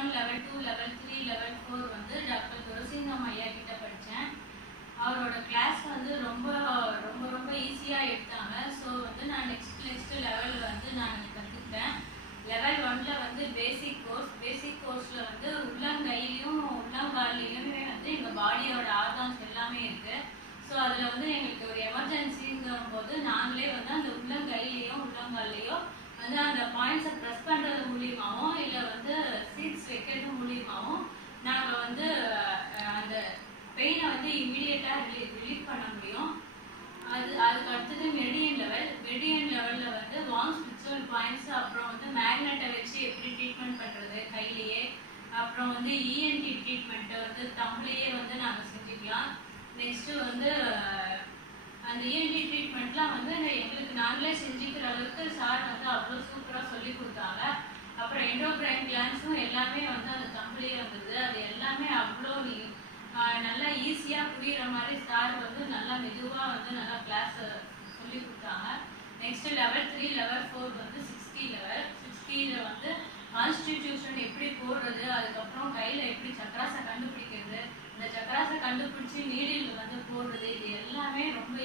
1, level 2, level 3, level 4 வந்து doctor Durasingam ஐயா கிட்ட படித்தேன். அவரோட கிளாஸ் வந்து ரொம்ப ரொம்ப ரொம்ப ஈஸியாக எடுத்தாங்க. ஸோ வந்து நான் நெக்ஸ்ட் லெவல் வந்து நான் கற்றுக்கிட்டேன். லெவல் 1ல வந்து பேசிக் கோர்ஸில் வந்து உள்ளங்கையிலையும் உள்ளங்கால்லையுமே வந்து எங்கள் பாடியோட ஆர்கான்ஸ் எல்லாமே இருக்குது. ஸோ அதில் வந்து எங்களுக்கு ஒரு எமர்ஜென்சிங்கும் போது நாங்களே வந்து அந்த உள்ளங்கையிலையோ உள்ளங்கால்லையோ வந்து அந்த பாயிண்ட்ஸை ப்ரெஸ் பண்ணுறது மூலியமாகவும் இல்லை வந்து சீட்ஸ் வைக்கிறது மூலியமாகவும் நாங்கள் வந்து அந்த பெயினை வந்து இமீடியட்டாக ரிலீஃப் பண்ண முடியும். அதுக்கு அடுத்தது மெரிடியன் லெவலில் வந்து வார்ம் ஸ்பிரிச்சுவல் பாயிண்ட்ஸ், அப்புறம் வந்து மேக்னெட்டை வச்சு எப்படி ட்ரீட்மெண்ட் பண்ணுறது கையிலேயே, அப்புறம் வந்து இஎன்டி ட்ரீட்மெண்ட்டை வந்து தம்ப்லேயே வந்து நாங்கள் செஞ்சுக்கலாம். நெக்ஸ்ட்டு வந்து அந்த இஎன்டி ட்ரீட்மெண்ட்லாம் வந்து எங்களுக்கு நாங்களே செஞ்சுக்கிற அளவுக்கு சார் வந்து அவ்வளோ சூப்பராக சொல்லி கொடுத்தாங்க. அப்புறம் எண்டோக்ரைன் கிளான்ஸும் எல்லாமே வந்து அந்த தம்ப்லேயே வந்தது. அது எல்லாமே அவ்வளோ நல்லா ஈஸியாக புரிகிற மாதிரி சார் வந்து நல்லா மெதுவாக வந்து நல்லா கிளாஸ் சொல்லி கொடுத்தாங்க. நெக்ஸ்ட்டு லெவல் 3, லெவல் 4 வந்து 60ல் வந்து கான்ஸ்டிடியூஷன் எப்படி போடுறது, அதுக்கப்புறம் கையில் எப்படி சக்கராசை கண்டுபிடிக்கிறது, இந்த சக்கராசை கண்டுபிடிச்சி நீடில் வந்து போடுறது, இது எல்லாமே ரொம்ப